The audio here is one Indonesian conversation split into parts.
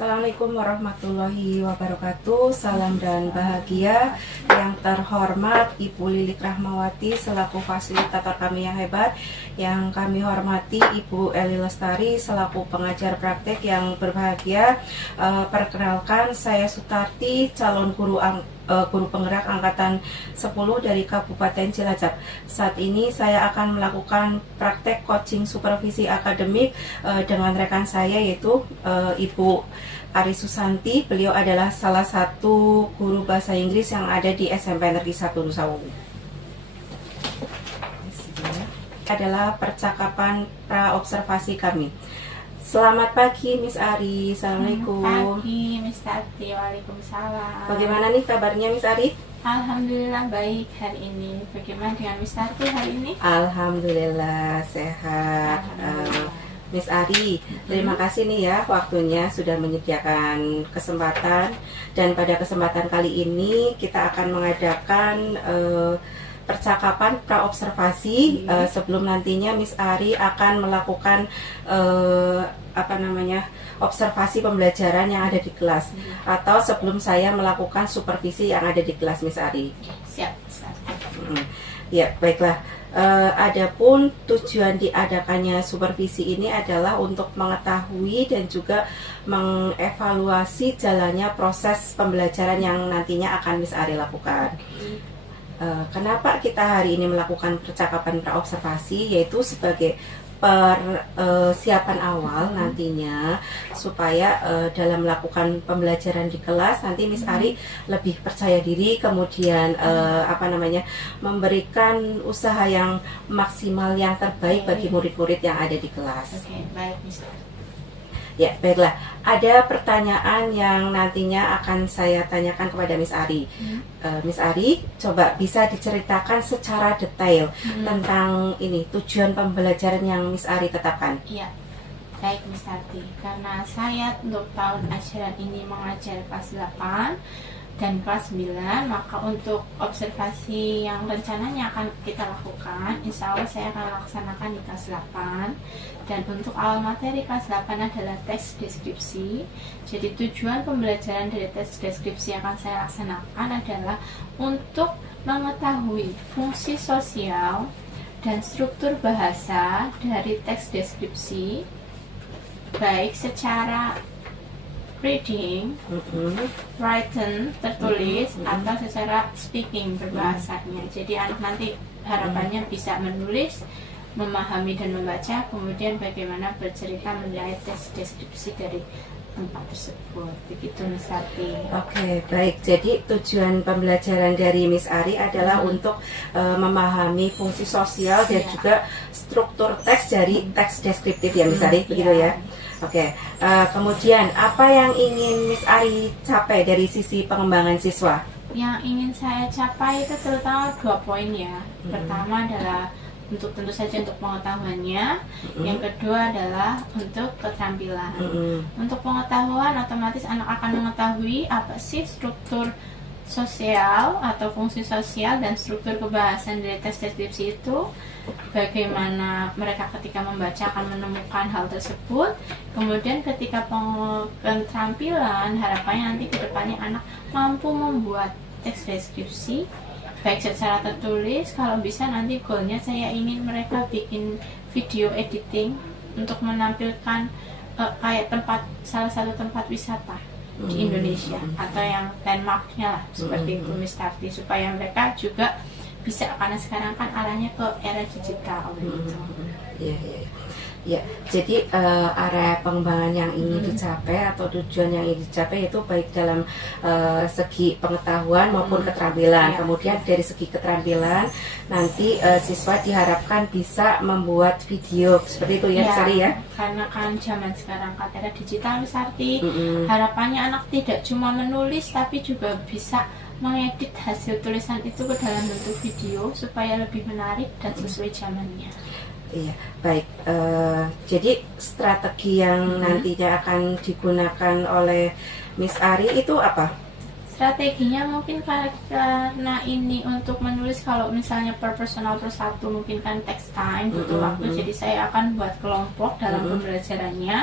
Assalamualaikum warahmatullahi wabarakatuh. Salam dan bahagia. Yang terhormat Ibu Lilik Rahmawati selaku fasilitator kami yang hebat. Yang kami hormati Ibu Eli Lestari selaku pengajar praktek yang berbahagia. Perkenalkan, saya Sutarti, calon guru penggerak angkatan 10 dari Kabupaten Cilacap. Saat ini saya akan melakukan praktek coaching supervisi akademik dengan rekan saya, yaitu Ibu Ari Susanti. Beliau adalah salah satu guru bahasa Inggris yang ada di SMP Negeri 1 Nusawu. Adalah percakapan pra-observasi kami. Selamat pagi Miss Ari. Assalamualaikum. Selamat pagi Miss Tati. Waalaikumsalam. Bagaimana nih kabarnya Miss Ari? Alhamdulillah baik hari ini. Bagaimana dengan Miss Tati hari ini? Alhamdulillah sehat. Miss Ari, terima kasih nih ya waktunya sudah menyediakan kesempatan. Dan pada kesempatan kali ini kita akan mengadakan percakapan pra-observasi sebelum nantinya Miss Ari akan melakukan observasi pembelajaran yang ada di kelas, atau sebelum saya melakukan supervisi yang ada di kelas Miss Ari. Siap. Ya, baiklah. Adapun tujuan diadakannya supervisi ini adalah untuk mengetahui dan juga mengevaluasi jalannya proses pembelajaran yang nantinya akan Miss Ari lakukan. Kenapa kita hari ini melakukan percakapan pra-observasi, yaitu sebagai persiapan awal nantinya supaya dalam melakukan pembelajaran di kelas nanti Miss Ari lebih percaya diri, kemudian memberikan usaha yang maksimal, yang terbaik bagi murid-murid yang ada di kelas. Oke, baik Miss. Ya, baiklah. Ada pertanyaan yang nantinya akan saya tanyakan kepada Miss Ari. Miss Ari, coba bisa diceritakan secara detail tentang ini tujuan pembelajaran yang Miss Ari tetapkan. Iya, baik Miss Tati. Karena saya untuk tahun ajaran ini mengajar kelas 8 dan kelas 9, maka untuk observasi yang rencananya akan kita lakukan, insya Allah saya akan laksanakan di kelas 8. Dan untuk awal materi kelas 8 adalah teks deskripsi. Jadi tujuan pembelajaran dari teks deskripsi yang akan saya laksanakan adalah untuk mengetahui fungsi sosial dan struktur bahasa dari teks deskripsi, baik secara reading, written, tertulis, atau secara speaking, berbahasanya. Jadi anak nanti harapannya bisa menulis, memahami dan membaca, kemudian bagaimana bercerita menilai teks deskripsi dari tempat tersebut. Begitu Miss Tati. Oke, baik. Jadi tujuan pembelajaran dari Miss Ari adalah untuk memahami fungsi sosial dan juga struktur teks dari teks deskriptif ya Miss Ari, begitu ya. Oke, kemudian apa yang ingin Miss Ari capai dari sisi pengembangan siswa? Yang ingin saya capai itu terutama 2 poin ya. Pertama adalah tentu saja untuk pengetahuannya. Yang kedua adalah untuk keterampilan. Untuk pengetahuan, otomatis anak akan mengetahui apa sih struktur sosial atau fungsi sosial dan struktur kebahasan dari tes deskripsi itu, bagaimana mereka ketika membaca akan menemukan hal tersebut. Kemudian ketika keterampilan, harapannya nanti ke depannya anak mampu membuat teks deskripsi baik secara tertulis, kalau bisa nanti goalnya saya ingin mereka bikin video editing untuk menampilkan kayak salah satu tempat wisata di Indonesia atau yang landmarknya lah seperti itu Miss Tarti, supaya mereka juga bisa, karena sekarang kan arahnya ke era digital gitu. Iya, iya. Ya, jadi area pengembangan yang ingin dicapai atau tujuan yang ingin dicapai itu baik dalam segi pengetahuan maupun keterampilan. Kemudian dari segi keterampilan nanti siswa diharapkan bisa membuat video seperti itu ya, Sari ya. Karena kan zaman sekarang kan era digital Miss Arti, harapannya anak tidak cuma menulis tapi juga bisa mengedit hasil tulisan itu ke dalam bentuk video supaya lebih menarik dan sesuai zamannya. Iya, baik. Jadi strategi yang nantinya akan digunakan oleh Miss Ari itu apa? Strateginya mungkin karena ini untuk menulis, kalau misalnya per personal per satu mungkin kan text time, butuh waktu. Jadi saya akan buat kelompok dalam pembelajarannya.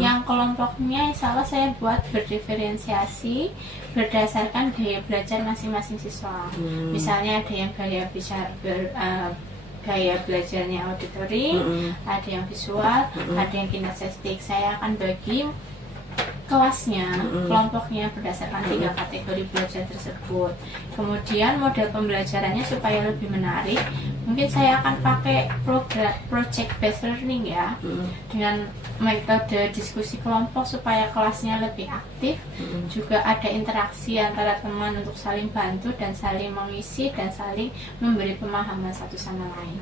Yang kelompoknya insya Allah saya buat berdiferensiasi berdasarkan gaya belajar masing-masing siswa. Misalnya ada yang gaya gaya belajarnya auditory, ada yang visual, ada yang kinestetik. Saya akan bagi kelasnya, kelompoknya berdasarkan 3 kategori belajar tersebut. Kemudian model pembelajarannya supaya lebih menarik, mungkin saya akan pakai program project based learning ya, dengan metode diskusi kelompok supaya kelasnya lebih aktif. Juga ada interaksi antara teman untuk saling bantu dan saling mengisi dan saling memberi pemahaman satu sama lain.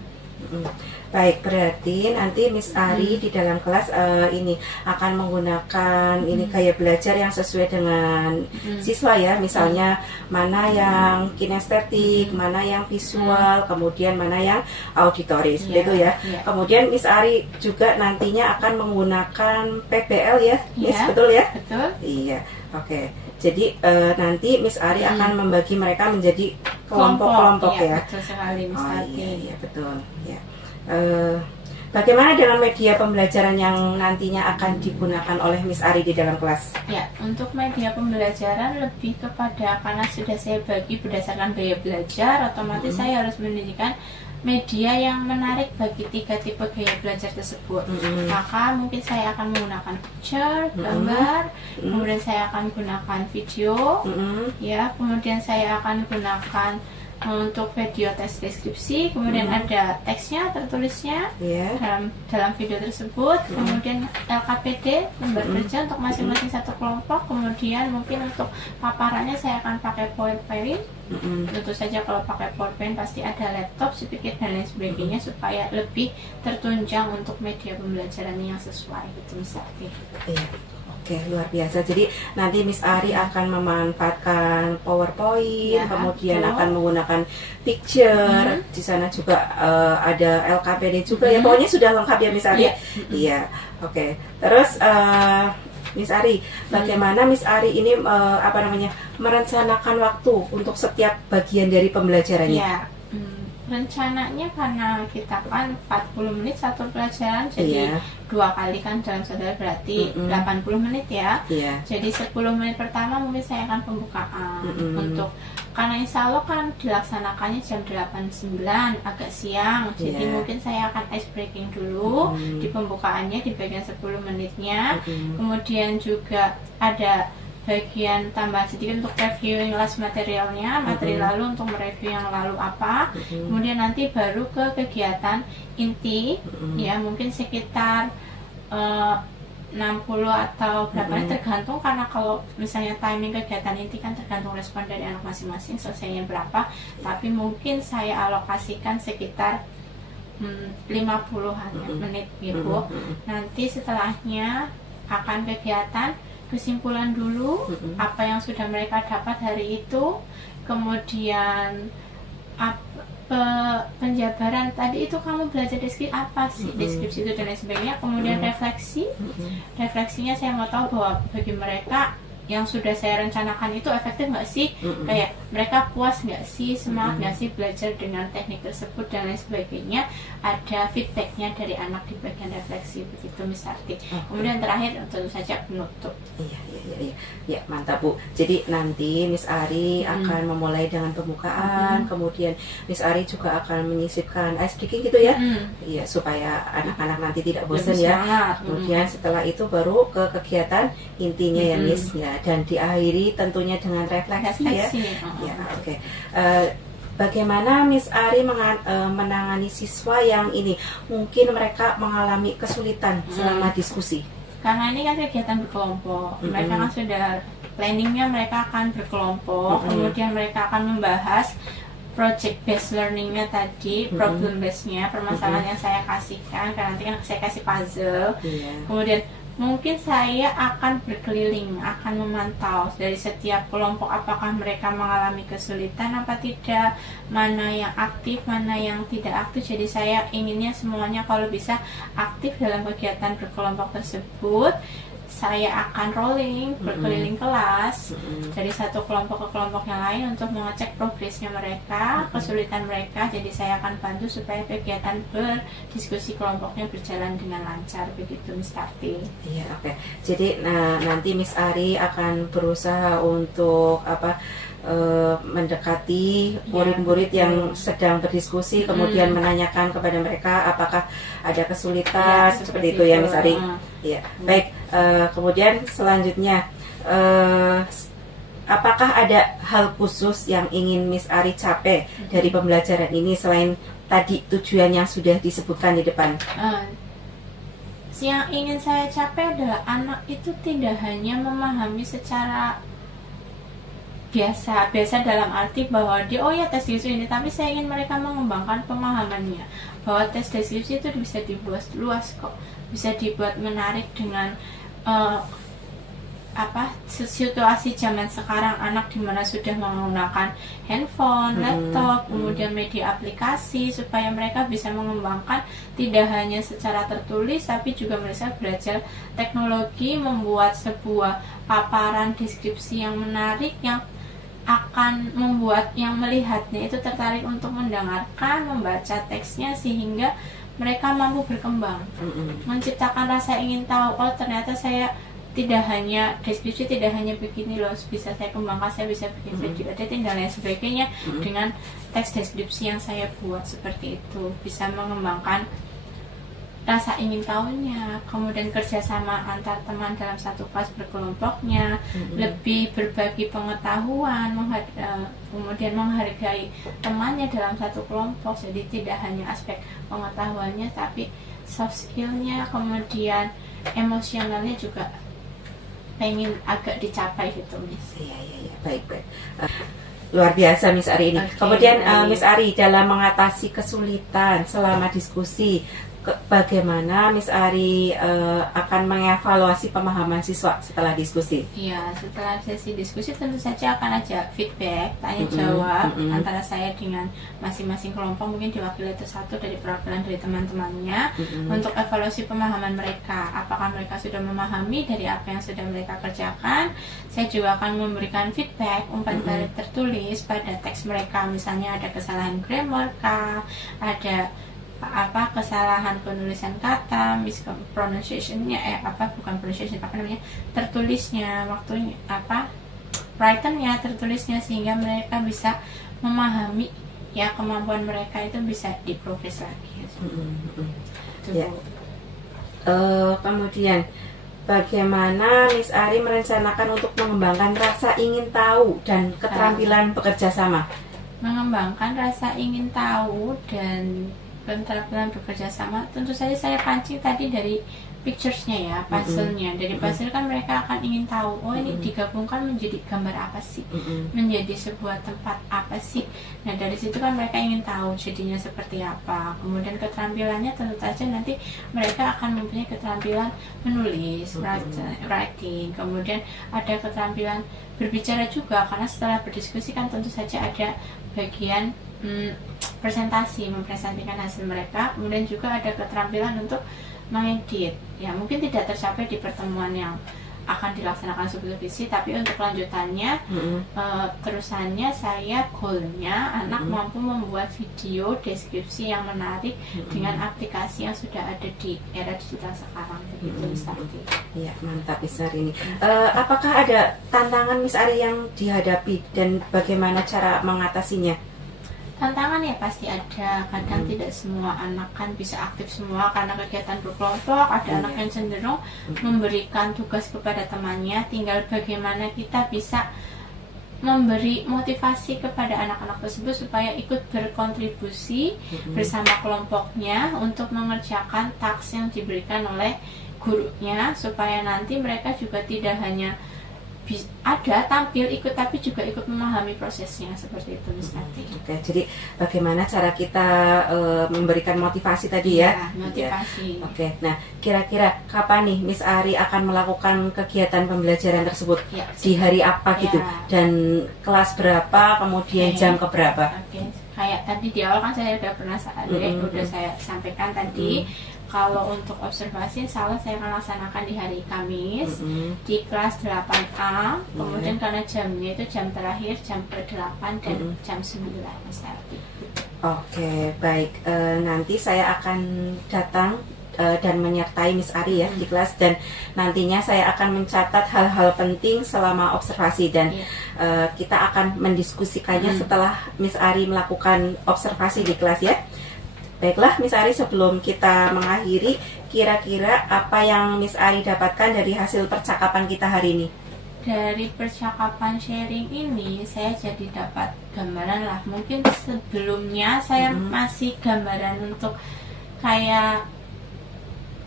Baik, berarti nanti Miss Ari di dalam kelas ini akan menggunakan ini gaya belajar yang sesuai dengan siswa ya, misalnya mana yang kinestetik, mana yang visual, kemudian mana yang auditoris, begitu ya. Kemudian Miss Ari juga nantinya akan menggunakan PBL ya, Miss, betul ya? Betul. Iya, oke. Jadi nanti Miss Ari akan membagi mereka menjadi kelompok-kelompok ya. Betul sekali, Miss Ari. Iya, betul. Ya. Bagaimana dengan media pembelajaran yang nantinya akan digunakan oleh Miss Ari di dalam kelas? Ya, untuk media pembelajaran lebih kepada, karena sudah saya bagi berdasarkan gaya belajar, otomatis saya harus mendirikan media yang menarik bagi 3 tipe gaya belajar tersebut. Maka mungkin saya akan menggunakan picture, gambar, kemudian saya akan gunakan video, ya, kemudian saya akan gunakan untuk video teks deskripsi, kemudian ada teksnya, tertulisnya dalam video tersebut, kemudian LKPD, lembar kerja untuk masing-masing satu kelompok, kemudian mungkin untuk paparannya saya akan pakai PowerPoint. Tentu saja kalau pakai PowerPoint pasti ada laptop, sedikit dan lain sebagainya supaya lebih tertunjang untuk media pembelajaran yang sesuai, gitu misalnya. Oke, luar biasa. Jadi nanti Miss Ari akan memanfaatkan PowerPoint, kemudian akan menggunakan picture. Di sana juga ada LKPD juga ya. Pokoknya sudah lengkap ya Miss Ari. Iya. Oke. Terus Miss Ari, bagaimana Miss Ari ini merencanakan waktu untuk setiap bagian dari pembelajarannya? Ya. Rencananya karena kita kan 40 menit satu pelajaran, jadi 2 kali kan dalam satu hari berarti 80 menit ya. Jadi 10 menit pertama mungkin saya akan pembukaan untuk, karena insya Allah kan dilaksanakannya jam 8-9 agak siang, jadi mungkin saya akan ice breaking dulu di pembukaannya di bagian 10 menitnya. Kemudian juga ada bagian tambahan sedikit untuk reviewing last materialnya, materi lalu untuk mereview yang lalu apa. Kemudian nanti baru ke kegiatan inti, ya mungkin sekitar 60 atau berapa, tergantung, karena kalau misalnya timing kegiatan inti kan tergantung respon dari anak masing-masing selesainya berapa, tapi mungkin saya alokasikan sekitar 50-an menit gitu. Nanti setelahnya akan kegiatan kesimpulan dulu, apa yang sudah mereka dapat hari itu, kemudian penjabaran tadi itu kamu belajar deskripsi apa sih, deskripsi itu dan lain sebagainya, kemudian refleksinya saya mau tahu bahwa bagi mereka yang sudah saya rencanakan itu efektif nggak sih, kayak mereka puas nggak sih, semangat nggak sih belajar dengan teknik tersebut dan lain sebagainya. Ada feedbacknya dari anak di bagian refleksi, begitu Miss Arti. Kemudian terakhir tentu saja penutup. Ya, mantap Bu. Jadi nanti Miss Ari akan memulai dengan pembukaan, kemudian Miss Ari juga akan menyisipkan ice breaking gitu ya. Iya, supaya anak-anak nanti tidak bosan Lebih ya. semangat. Kemudian setelah itu baru ke kegiatan intinya ya Miss ya, dan diakhiri tentunya dengan refleksi ya. Ya, oke. Bagaimana Miss Ari menangani siswa yang ini mungkin mereka mengalami kesulitan selama diskusi? Karena ini kan kegiatan berkelompok, mereka kan sudah planningnya, mereka akan berkelompok, kemudian mereka akan membahas project based learningnya tadi, problem based-nya, permasalahan yang saya kasihkan, karena nanti kan saya kasih puzzle. Kemudian mungkin saya akan berkeliling, akan memantau dari setiap kelompok apakah mereka mengalami kesulitan apa tidak, mana yang aktif, mana yang tidak aktif. Jadi saya inginnya semuanya kalau bisa aktif dalam kegiatan berkelompok tersebut. Saya akan rolling, berkeliling kelas dari satu kelompok ke kelompok yang lain untuk mengecek progresnya mereka, kesulitan mereka. Jadi saya akan bantu supaya kegiatan berdiskusi kelompoknya berjalan dengan lancar, begitu Miss Tati. Iya, oke. Jadi nanti Miss Ari akan berusaha untuk mendekati murid-murid yang sedang berdiskusi, kemudian menanyakan kepada mereka apakah ada kesulitan, seperti itu ya Miss Ari. Ya, baik. Kemudian selanjutnya, apakah ada hal khusus yang ingin Miss Ari capai dari pembelajaran ini selain tadi tujuan yang sudah disebutkan di depan? Yang ingin saya capai adalah anak itu tidak hanya memahami secara biasa dalam arti bahwa dia tes deskripsi ini, tapi saya ingin mereka mengembangkan pemahamannya bahwa tes deskripsi itu bisa dibuat luas kok, bisa dibuat menarik dengan situasi zaman sekarang, anak dimana sudah menggunakan handphone, laptop, kemudian media aplikasi, supaya mereka bisa mengembangkan tidak hanya secara tertulis tapi juga mereka belajar teknologi, membuat sebuah paparan deskripsi yang menarik yang akan membuat yang melihatnya itu tertarik untuk mendengarkan, membaca teksnya, sehingga mereka mampu berkembang, menciptakan rasa ingin tahu. Oh, ternyata saya tidak hanya deskripsi, tidak hanya begini loh, bisa saya kembangkan, saya bisa bikin video editing dan lain sebagainya dengan teks deskripsi yang saya buat. Seperti itu bisa mengembangkan rasa ingin tahunya, kemudian kerjasama antar teman dalam satu kelas berkelompoknya, lebih berbagi pengetahuan, kemudian menghargai temannya dalam satu kelompok. Jadi tidak hanya aspek pengetahuannya tapi soft skillnya, kemudian emosionalnya juga pengen agak dicapai gitu, Miss. Iya, baik. Luar biasa Miss Ari ini. Kemudian Miss Ari dalam mengatasi kesulitan selama diskusi, bagaimana Miss Ari akan mengevaluasi pemahaman siswa setelah diskusi? Iya, setelah sesi diskusi tentu saja akan ada feedback, tanya jawab antara saya dengan masing-masing kelompok, mungkin diwakili satu dari perwakilan dari teman-temannya, untuk evaluasi pemahaman mereka. Apakah mereka sudah memahami dari apa yang sudah mereka kerjakan? Saya juga akan memberikan feedback umpan balik tertulis pada teks mereka, misalnya ada kesalahan grammar kah, ada kesalahan penulisan kata, mispronunciationnya, tertulisnya, waktunya, writernya, tertulisnya, sehingga mereka bisa memahami ya, kemampuan mereka itu bisa diprogres lagi. Ya. Kemudian bagaimana Miss Ari merencanakan untuk mengembangkan rasa ingin tahu dan keterampilan bekerja sama? Mengembangkan rasa ingin tahu dan keterampilan bekerja sama, tentu saja saya pancing tadi dari pictures-nya ya, puzzle-nya. Dari puzzle kan mereka akan ingin tahu, oh ini digabungkan menjadi gambar apa sih, menjadi sebuah tempat apa sih. Nah dari situ kan mereka ingin tahu jadinya seperti apa. Kemudian keterampilannya tentu saja nanti mereka akan mempunyai keterampilan menulis, writing. Kemudian ada keterampilan berbicara juga, karena setelah berdiskusi kan tentu saja ada bagian presentasi, mempresentasikan hasil mereka. Kemudian juga ada keterampilan untuk mengedit, ya mungkin tidak tercapai di pertemuan yang akan dilaksanakan supervisi, tapi untuk lanjutannya terusannya saya goalnya anak mampu membuat video deskripsi yang menarik dengan aplikasi yang sudah ada di era digital sekarang, begitu Miss Arti. Iya, mantap Miss Ari ini. Apakah ada tantangan Miss Ari yang dihadapi dan bagaimana cara mengatasinya? Tantangan ya pasti ada, kadang tidak semua anak kan bisa aktif semua karena kegiatan berkelompok, ada anak yang cenderung memberikan tugas kepada temannya, tinggal bagaimana kita bisa memberi motivasi kepada anak-anak tersebut supaya ikut berkontribusi bersama kelompoknya untuk mengerjakan task yang diberikan oleh gurunya, supaya nanti mereka juga tidak hanya ada tampil ikut tapi juga ikut memahami prosesnya, seperti itu Miss Tati. Oke, jadi bagaimana cara kita memberikan motivasi tadi ya? Motivasi. Oke, nah kira-kira kapan nih Miss Ari akan melakukan kegiatan pembelajaran tersebut? Di hari apa gitu? Dan kelas berapa, kemudian jam keberapa? Oke, kayak tadi di awal kan saya udah pernah udah saya sampaikan tadi. Kalau untuk observasi, insya Allah saya akan laksanakan di hari Kamis di kelas 8A. Kemudian karena jamnya itu jam terakhir jam ke-8 dan jam 9 Miss Arti. Oke, baik. Nanti saya akan datang dan menyertai Miss Ari ya di kelas, dan nantinya saya akan mencatat hal-hal penting selama observasi, dan kita akan mendiskusikannya setelah Miss Ari melakukan observasi di kelas ya. Baiklah Miss Ari, sebelum kita mengakhiri, kira-kira apa yang Miss Ari dapatkan dari hasil percakapan kita hari ini? Dari percakapan sharing ini saya jadi dapat gambaran lah. Mungkin sebelumnya saya masih gambaran untuk kayak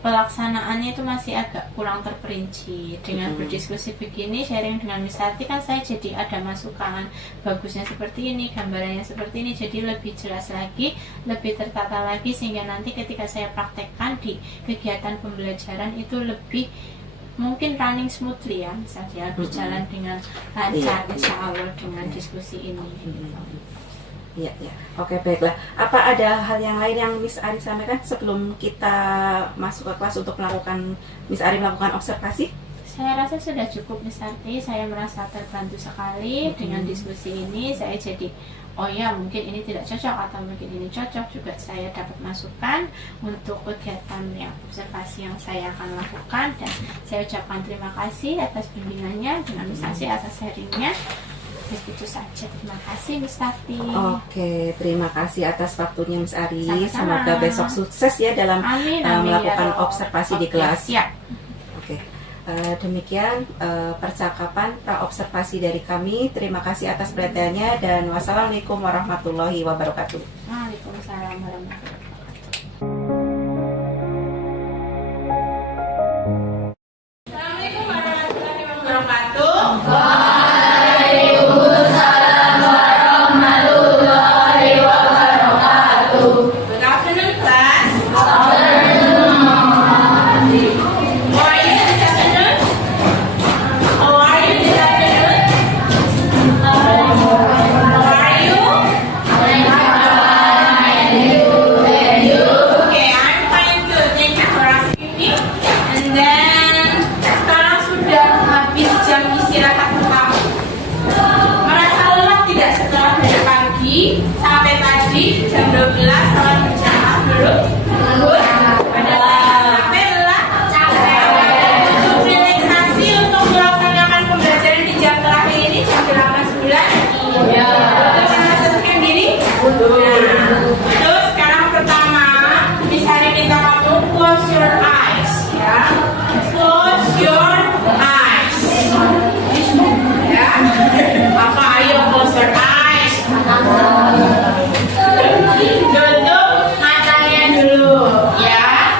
pelaksanaannya itu masih agak kurang terperinci. Dengan berdiskusi begini, sharing dengan Miss Tati kan saya jadi ada masukan, bagusnya seperti ini, gambarannya seperti ini, jadi lebih jelas lagi, lebih tertata lagi, sehingga nanti ketika saya praktekkan di kegiatan pembelajaran itu lebih mungkin running smoothly ya, misalnya berjalan dengan lancar insya Allah dengan diskusi ini. Iya, ya. Oke, baiklah. Apa ada hal yang lain yang Miss Ari sampaikan sebelum kita masuk ke kelas untuk Miss Ari melakukan observasi? Saya rasa sudah cukup Miss Arti. Saya merasa terbantu sekali dengan diskusi ini. Saya jadi, oh ya mungkin ini tidak cocok atau mungkin ini cocok, juga saya dapat masukan untuk kegiatan yang observasi yang saya akan lakukan, dan saya ucapkan terima kasih atas bimbingannya dengan Miss Asi atas sharingnya. Itu saja, terima kasih Miss Tati. Oke, terima kasih atas waktunya Miss Ari. Sama-sama. Semoga besok sukses ya dalam melakukan ya, observasi di kelas. Ya. Oke, demikian percakapan pra-observasi dari kami. Terima kasih atas perhatiannya, dan wassalamualaikum warahmatullahi wabarakatuh. Waalaikumsalam warahmatullahi wabarakatuh. Assalamualaikum warahmatullahi wabarakatuh. Sampai tadi jam 12 salat berjamaah belum? Untuk relaksasi untuk melaksanakan pembelajaran di jam terakhir ini jam 8.9. Ya. Untuk menyelesaikan diri? Terus sekarang pertama, Miss Ari minta kamu close your eyes, ya. Close your eyes. Ya. Apa ayo close your eyes? Tutup matanya dulu, ya.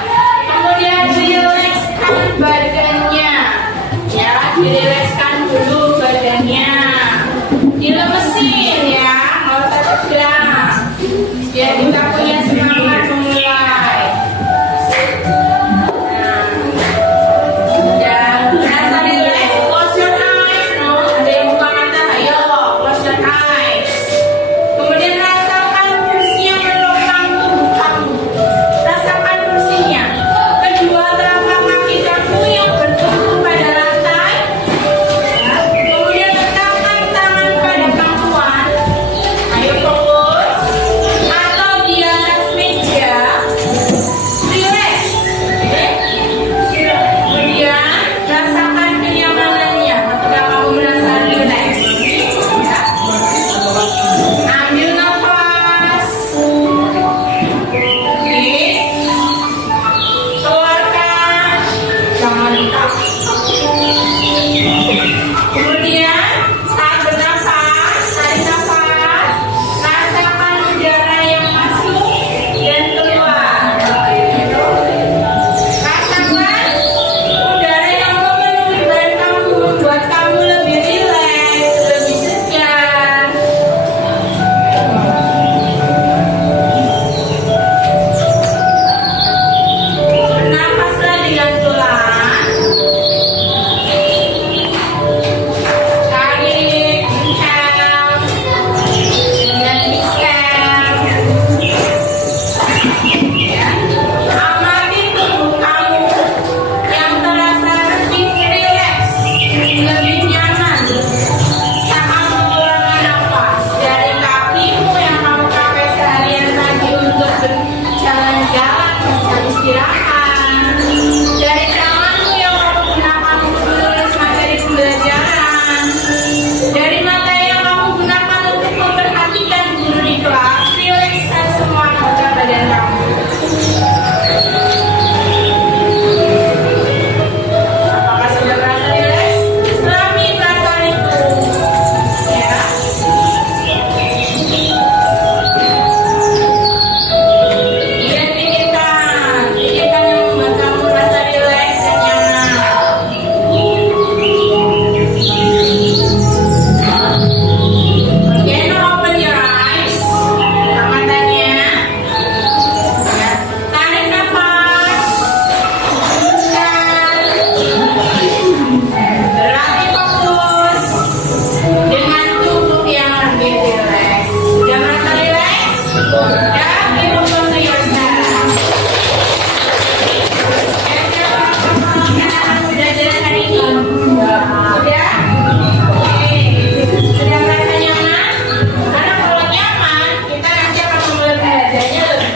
Kemudian rilekskan badannya, ya. Dirilekskan dulu badannya. Dilemesin, ya. Nggak usah tegang. Biar kita punya semangat memulai. Dan rasa rileks, close your eyes. No, ada yang buka mata, ayo close your eyes. Kemudian rasakan kursi yang menopang tubuh kamu. Rasakan kursinya. Kedua telapak kaki kamu yang bertumpu pada lantai.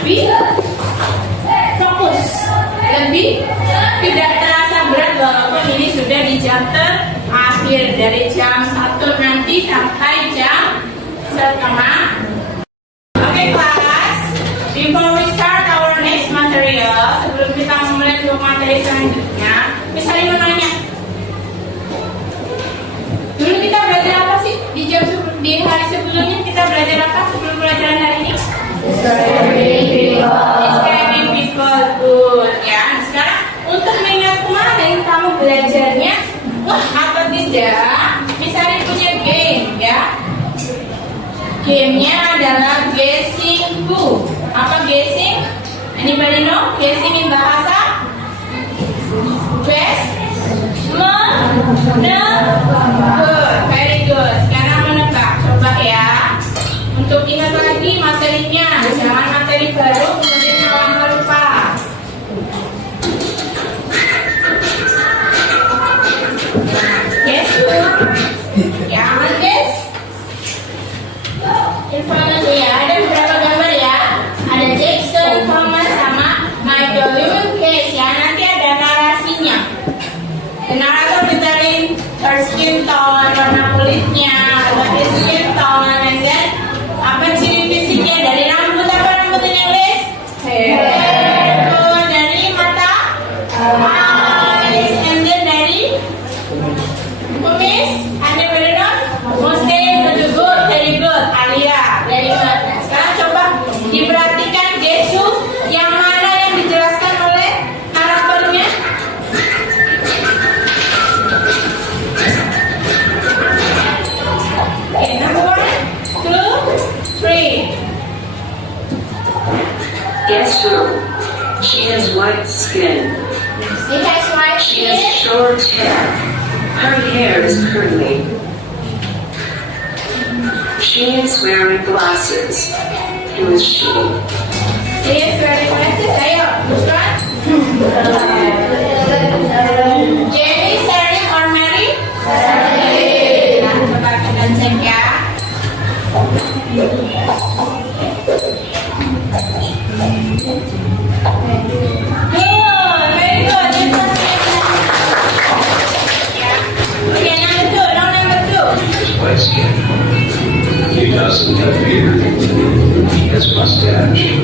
lebih fokus, lebih tidak terasa berat walaupun ini sudah di jam terakhir dari jam 1 nanti sampai jam setengah. Oke kelas, before we start our next material, sebelum kita memulai untuk materi selanjutnya, misalnya menanya, dulu kita belajar apa sih di hari sebelumnya? Kita belajar apa sebelum pelajaran hari ini? Describing people, good ya. Sekarang untuk mengingat kemarin kamu belajarnya, wah apa tidak? Misalnya punya game ya. Gamenya adalah guessing who. Apa guessing? Anybody know? Guessing in bahasa? Guess? Good, very good. Sekarang menebak, coba ya. Untuk ingat lagi materinya, jangan materi baru kemudian lama lupa. Guess who? Ya, guess. Informasi ya, ada beberapa gambar ya. Ada Jackson, Thomas, sama Michael. You will guess ya, nanti ada narasinya. The narrator detailin her skin tone, warna kulitnya, what is skin tone, and then apa ciri fisiknya, dari rambut apa rambut yang les? Hair. Dari mata? Eyes. And then dari kumis? Anda benar? Muslim, good, very good. Alia, very good. Nah, sekarang coba diperhatikan Yesu yang mana yang dijelaskan oleh karakternya? Okay, number 1, 2, 3. Yes, true. She has white skin. She has white She has skin. short hair. Her hair is curly. She is wearing glasses. Who is she? She is wearing glasses. Ayo, which one? Jenny, Sarah, or Mary? Nah, coba kita cek ya. Good, very good. This one yeah. Okay, number 2. No, number 2. White skin. He doesn't have beard. He has mustache.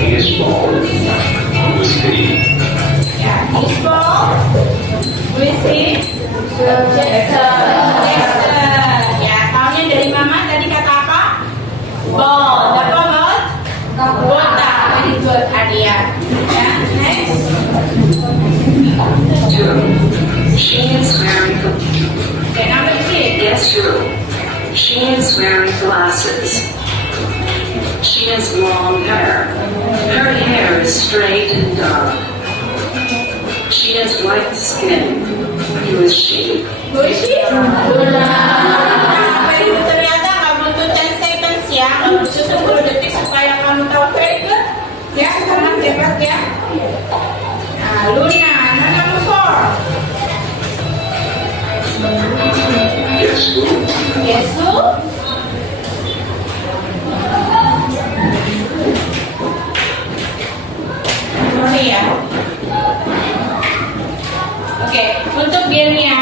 He is bald. Who is he? Yeah, he's bald. Who is he? Jackson. Ya, tahunya dari mama tadi kata apa? Bald. Apa bald? Botak. Very good, Adia. Ya, next. 2. She is wearing. Okay, number 3. Yes, true. She is wearing glasses. She has long hair. Her hair is straight and dark. She has white skin. Who is she? Who is she? Nah, very good. Ternyata nggak butuh 10 seconds ya, nggak butuh 10 detik supaya kamu tahu. Very good. Ya, sangat hebat ya. Nah, Luna, number 4. Yes, who? Yes, who? Sorry ya. Oke, untuk gamenya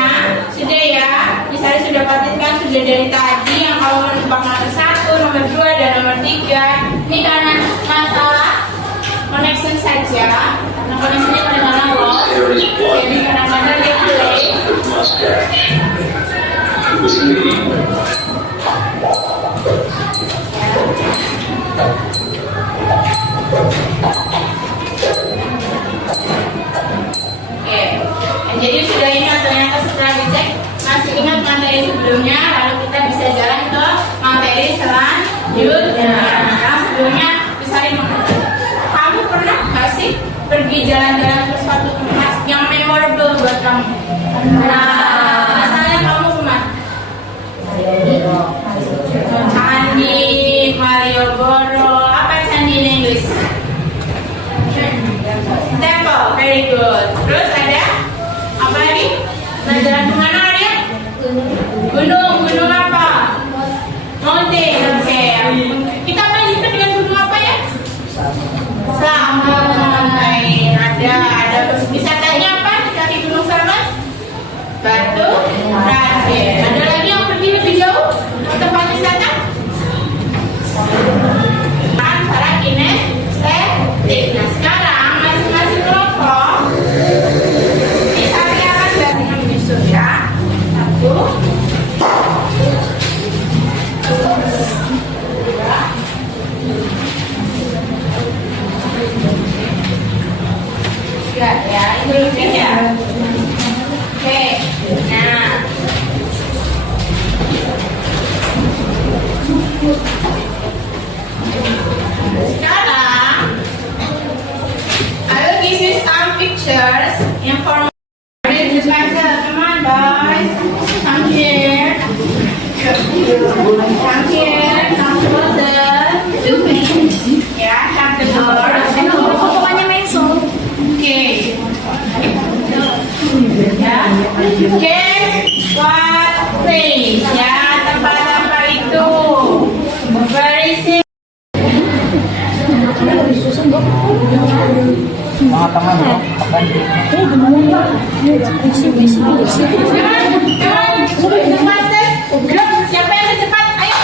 sudah ya. Misalnya sudah perhatikan sudah dari tadi yang kamu menebak nomor 1, nomor 2, dan nomor 3. Ini karena masalah connection saja. Karena connectionnya kadang-kadang lost. There is one. Jadi kadang-kadang dia play. With mustache. Who is he? Oke, jadi sudah ingat ternyata setelah dicek masih ingat materi sebelumnya, lalu kita bisa jalan ke materi selanjutnya. Nah, sebelumnya misalnya kamu pernah nggak sih pergi jalan-jalan ke suatu tempat yang memorable buat kamu? Nah, misalnya kamu kemana? Candi, Malioboro, apa candi in English? Temple, very good. Terus ada apa lagi? Jalan kemana Arya? Gunung, gunung apa? Mountain, oke. Kita lanjutkan dengan gunung apa ya? juga ya. Ini lebih ya. Oke. Nah. Sekarang, I will give you some pictures information. Come on, boys. Come here. Come here. Come closer. Yeah, tap the door. Okay. Ya. Guess what place? Ya, tempat-tempat itu. Very simple. Siapa yang cepat? Ayo.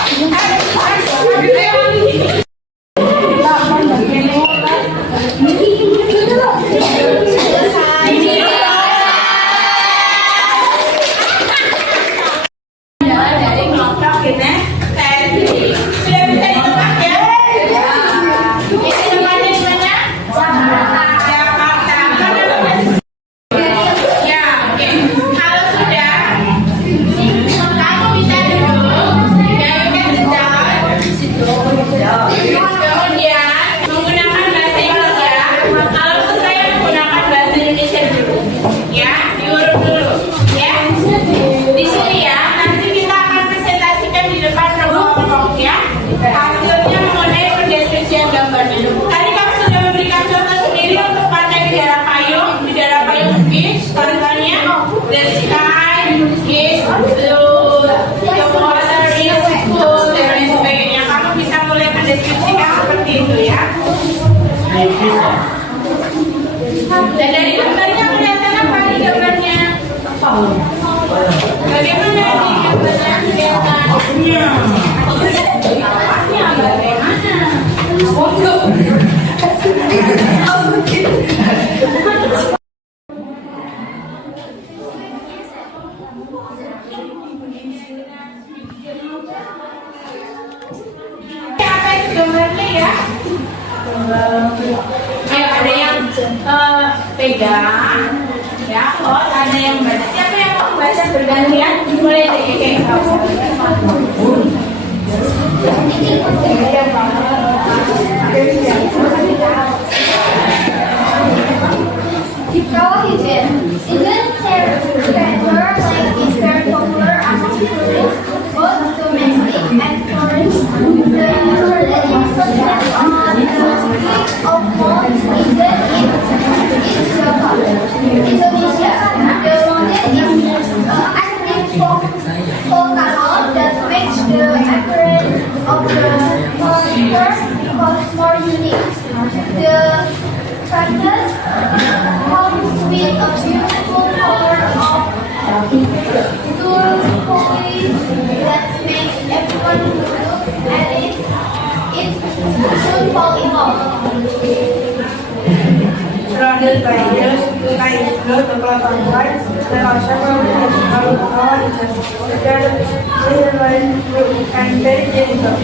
Dari kelompok kita, sudah bisa ditebak ya? Ini tempatnya di mana? Jakarta. Ya, oke. Kalau sudah, kamu bisa duduk. Ya, kemudian menggunakan bahasa Indonesia. Kalau saya menggunakan bahasa Indonesia dulu, ya, diurut dulu, ya. Di sini ya, nanti kita akan presentasikan di depan kelompok ya. Hasilnya mengenai pendeskripsian gambarnya. Tadi kami sudah memberikan contoh sendiri untuk pantai di daerah payung beach. Contohnya, the sky is blue, the water is cool, dan lain sebagainya. Kamu bisa mulai mendeskripsikan seperti itu ya. Dan dari gambarnya kelihatan apa di gambarnya? Bagaimana di gambarnya kelihatan? Apa itu gambarnya ya? Ayo, ada yang pegang, ya, ada yang baca. Siapa yang mau baca bergantian? Mulai dari Prohibition. England terror like is very popular among tourists, both domestic and foreign. The religious success on the streets of Mount England is Java, Indonesia. The mountain is active volcano that makes the appearance of the monster more unique. The cactus comes with a beautiful color of turquoise that makes everyone who looks at it should fall in love. Surrounded by hills, the sky is blue, the clouds are white. There are several mountains. There are and very difficult.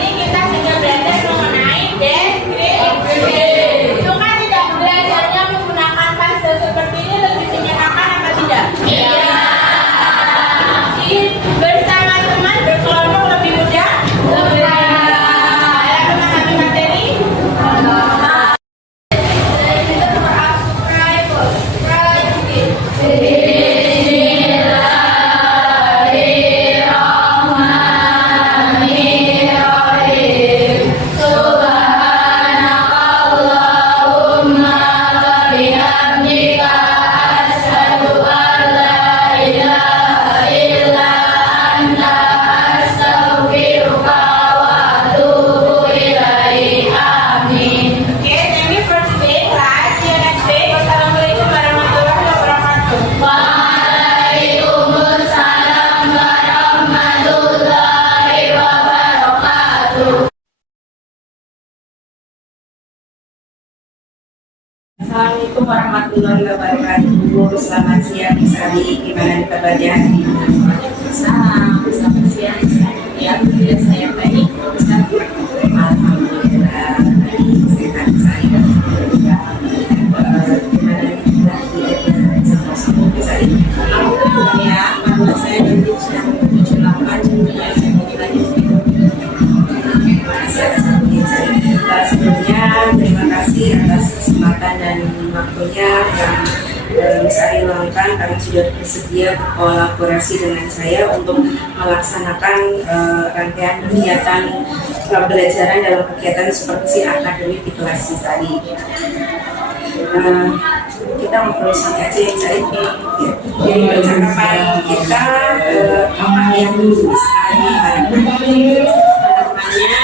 kita sudah belajar mengenai deskripsi. Suka tidak belajarnya menggunakan puzzle seperti ini lebih menyenangkan apa tidak? Iya. Bersama teman berkelompok lebih mudah? Lebih. Dalam memahami materi? Thank you for today, class. See you next week. Wassalamualaikum warahmatullahi wabarakatuh. Assalamualaikum warahmatullahi wabarakatuh. Selamat siang Miss Ali, gimana nih kabarnya? Selamat siang. Ya, saya baik. Alhamdulillah, sehat saya. Alhamdulillah ya, karena saya nanti sudah 78 jadinya saya mau lagi Sebelumnya terima kasih atas kesempatan dan waktunya yang Miss Ari luangkan karena sudah bersedia berkolaborasi dengan saya untuk melaksanakan rangkaian kegiatan pembelajaran dalam kegiatan supervisi akademik di kelas Miss Ari. Kita ngobrol santai aja ya Miss Ari. Jadi percakapan kita apa yang Miss Ari harapkan? harapannya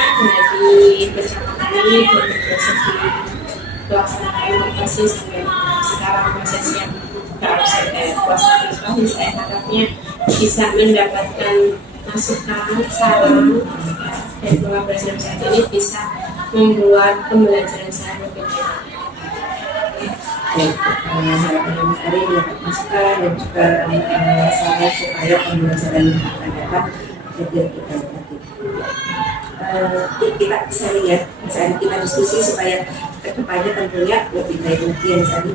dari percakapan ini dari segi pelaksanaan inovasi sampai sekarang proses yang proses saya harapnya bisa mendapatkan masukan, saran dan pengabdian saat ini bisa membuat pembelajaran saya lebih baik. Harapan Mas Ari dapat masukan dan juga saran supaya pembelajaran yang akan datang jadi kita dapat kita sharing ya Mas Ari, kita diskusi supaya kedepannya tentunya lebih baik lagi ya Mas Ari.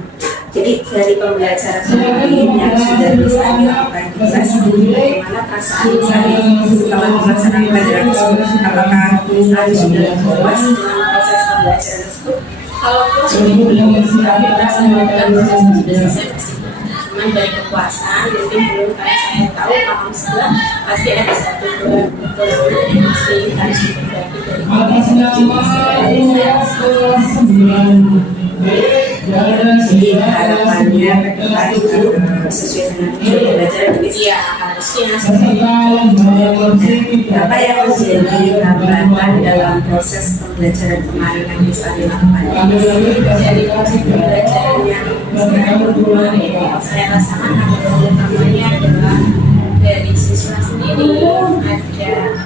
Jadi dari pembelajaran kemarin yang sudah bisa dilakukan di kelas, bagaimana perasaan Mas Ari setelah melaksanakan pelajaran tersebut? Apakah Mas Ari sudah puas dengan proses pembelajaran tersebut? Kalau puas belum, tapi merasa dengan proses yang sudah selesai pasti. Cuman dari kepuasan mungkin belum, karena saya tahu paham sebelah pasti ada satu kekurangan yang masih harus diperbaiki dari Jadi harapannya ke depan sesuai dengan pembelajaran ya harusnya seperti apa yang menjadi hambatan dalam proses pembelajaran kemarin yang bisa dilakukan? dari proses pembelajaran yang kemarin saya rasakan hambatan utamanya adalah dari siswa sendiri. Ada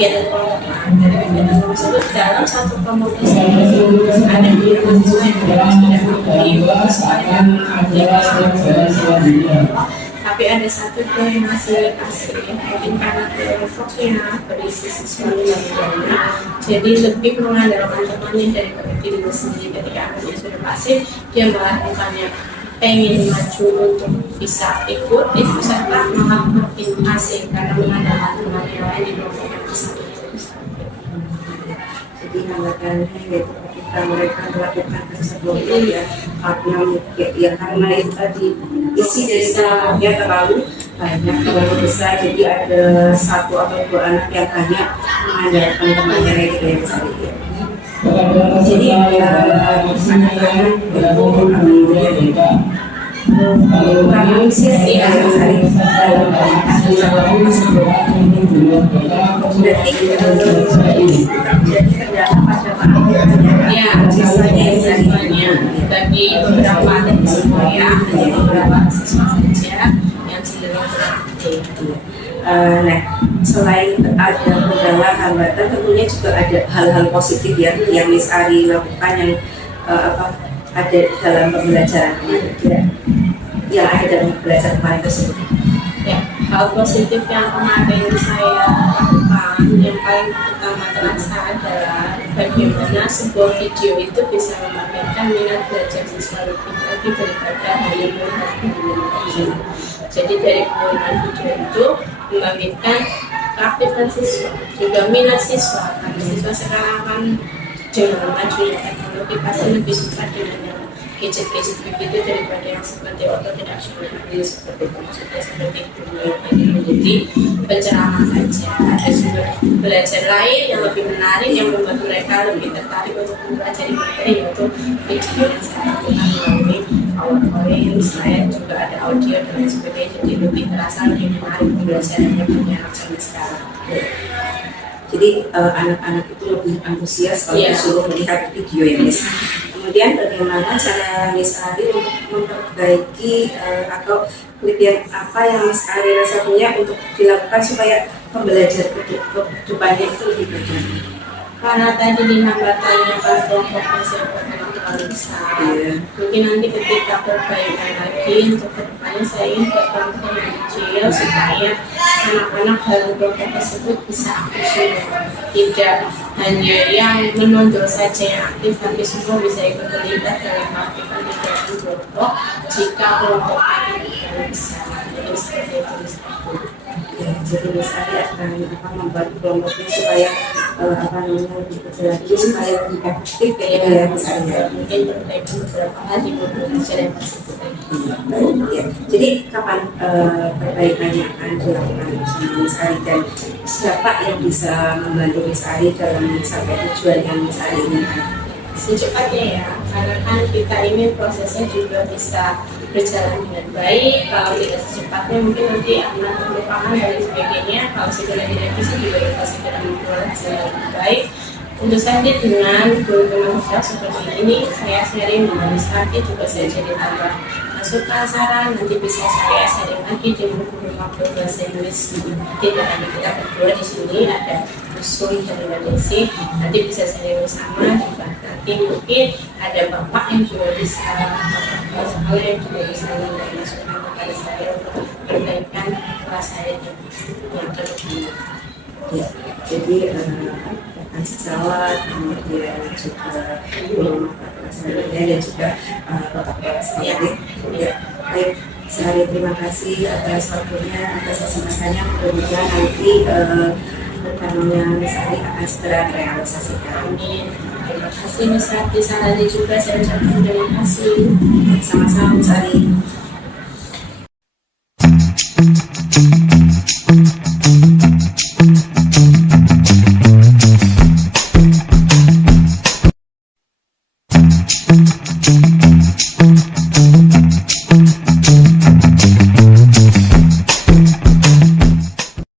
kegiatan kelompok, dari kegiatan tersebut dalam satu kelompok tersebut ada beberapa siswa yang tidak mengikuti, tapi ada satu yang masih asing, mungkin karena kelompoknya berisi siswa yang banyak, jadi lebih mengandalkan temannya daripada dirinya sendiri. Ketika anaknya sudah pasif, dia malah bukannya pengen maju untuk bisa ikut serta malah makin asing karena mengandalkan teman yang lain di kelompok yang bersama. Jadi hambatannya yaitu ketika mereka melakukan tersebut ya karena itu tadi isi dari kelompoknya terlalu banyak, terlalu besar, jadi ada satu atau dua anak yang hanya mengandalkan temannya gitu ya Mas Ari. Jadi anak-anak itu kurang antusias ya Mas Ari dalam melakukan tersebut. Berarti jadi ternyata pada Ya, siswanya bagi beberapa dari semuanya hanya beberapa siswa saja yang cenderung kurang aktif. Nah, selain ada kendala hambatan, tentunya juga ada hal-hal positif ya yang Miss Ari lakukan yang ada dalam pembelajaran kemarin, yang ada dalam pembelajaran kemarin tersebut. Ya, hal positif yang kemarin saya lakukan yang paling utama terasa adalah bagaimana sebuah video itu bisa membangkitkan minat belajar siswa lebih daripada hanya melihat video. Jadi dari penggunaan video itu membangkitkan keaktifan siswa, juga minat siswa, karena siswa sekarang kan dengan majunya teknologi pasti lebih suka dengan yang gadget-gadget begitu daripada yang seperti otodidak seperti maksudnya seperti dunia ini menjadi penceramah saja. Ada sumber belajar lain yang lebih menarik yang membuat mereka lebih tertarik untuk mempelajari materi, yaitu video yang saya lakukan melalui PowerPoint, slide, juga ada audio dan lain sebagainya, jadi lebih terasa lebih menarik pembelajarannya bagi anak zaman sekarang. Jadi anak-anak itu lebih antusias kalau disuruh melihat video ya Miss. Kemudian bagaimana cara Miss Ari untuk memperbaiki atau kemudian apa yang Miss Ari rasa punya untuk dilakukan supaya pembelajaran kedepannya itu lebih baik? Karena tadi di hambatannya pada kelompok besar. Iya. Mungkin nanti ketika perbaikan lagi untuk kedepannya saya ingin kelompok yang kecil supaya anak-anak dalam kelompok tersebut bisa aktif, tidak hanya yang menonjol saja yang aktif, tapi semua bisa ikut terlibat dalam aktivitas kegiatan kelompok jika kelompoknya lebih besar. Jadi seperti itu Ustaz. Ya, jadi misalnya akan membuat kelompoknya supaya lebih kecil lagi supaya lebih efektif ya misalnya. Mungkin berbeda beberapa hal di beberapa acara tersebut. Ya. Jadi kapan perbaikannya akan dilakukan sama Miss Ari dan siapa yang bisa membantu Miss Ari dalam mencapai tujuan yang Miss Ari inginkan? Secepatnya ya, karena kan kita ingin prosesnya juga bisa berjalan dengan baik. Kalau tidak secepatnya mungkin nanti akan terlupakan dan sebagainya. Kalau segera direvisi juga kita segera memperoleh hasil yang lebih baik. Tentu saja dengan teman-teman saya seperti ini, saya sharing dengan Miss Tati juga saya jadi tambah masukan saran. Nanti bisa saya sharing lagi di guru waktu bahasa Inggris. Tidak hanya kita berdua di sini, ada Usul dan Mbak Desi. Nanti bisa sharing bersama. Nanti mungkin ada bapak yang juga bisa hal yang juga bisa memberi masukan kepada saya untuk perbaikan kelas saya yang terdepan. Ya, jadi akan sejawat, kemudian juga selanjutnya dan juga bapak-bapak sekalian. Ya, baik. Sehari terima kasih atas waktunya, atas kesempatannya. Mudah-mudahan nanti rencana Miss Ari akan segera realisasikan. Amin. Terima kasih Miss Tati, sarannya juga saya ucapkan terima kasih. Sama-sama Miss Ari.